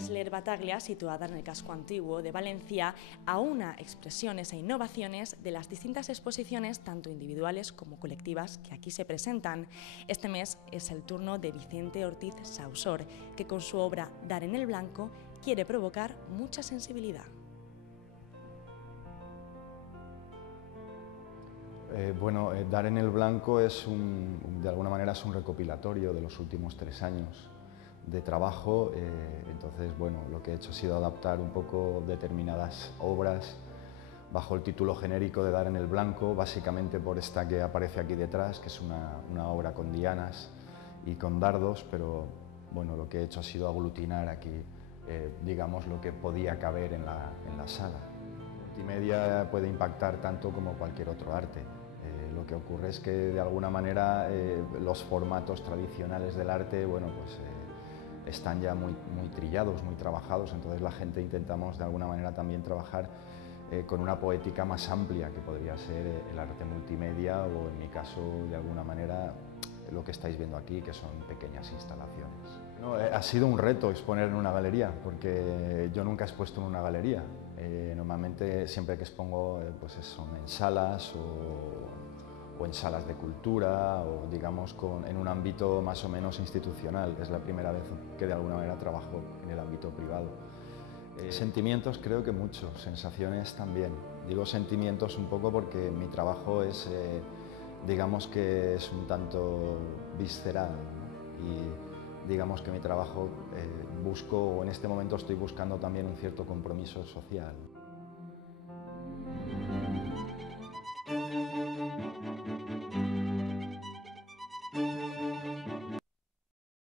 es l'Herbataglia, situada en el casco antiguo de Valencia, aúna expresiones e innovaciones de las distintas exposiciones, tanto individuales como colectivas, que aquí se presentan. Este mes es el turno de Vicente Ortiz Sausor, que con su obra Dar en el blanco quiere provocar mucha sensibilidad. Dar en el blanco es de alguna manera es un recopilatorio de los últimos 3 años de trabajo. Entonces, lo que he hecho ha sido adaptar un poco determinadas obras bajo el título genérico de Dar en el blanco, básicamente por esta que aparece aquí detrás, que es una obra con dianas y con dardos, pero lo que he hecho ha sido aglutinar aquí, digamos, lo que podía caber en la sala. Multimedia puede impactar tanto como cualquier otro arte. Lo que ocurre es que de alguna manera los formatos tradicionales del arte están ya muy trillados, muy trabajados, entonces la gente intentamos de alguna manera también trabajar con una poética más amplia, que podría ser el arte multimedia o, en mi caso, de alguna manera, lo que estáis viendo aquí, que son pequeñas instalaciones. Ha sido un reto exponer en una galería, porque yo nunca he expuesto en una galería. Normalmente siempre que expongo son en salas o en salas de cultura, o digamos en un ámbito más o menos institucional. Es la primera vez que de alguna manera trabajo en el ámbito privado. Sentimientos creo que muchos, sensaciones también. Digo sentimientos un poco porque mi trabajo es, digamos que es un tanto visceral, ¿no? Y digamos que mi trabajo busco, o en este momento estoy buscando también un cierto compromiso social.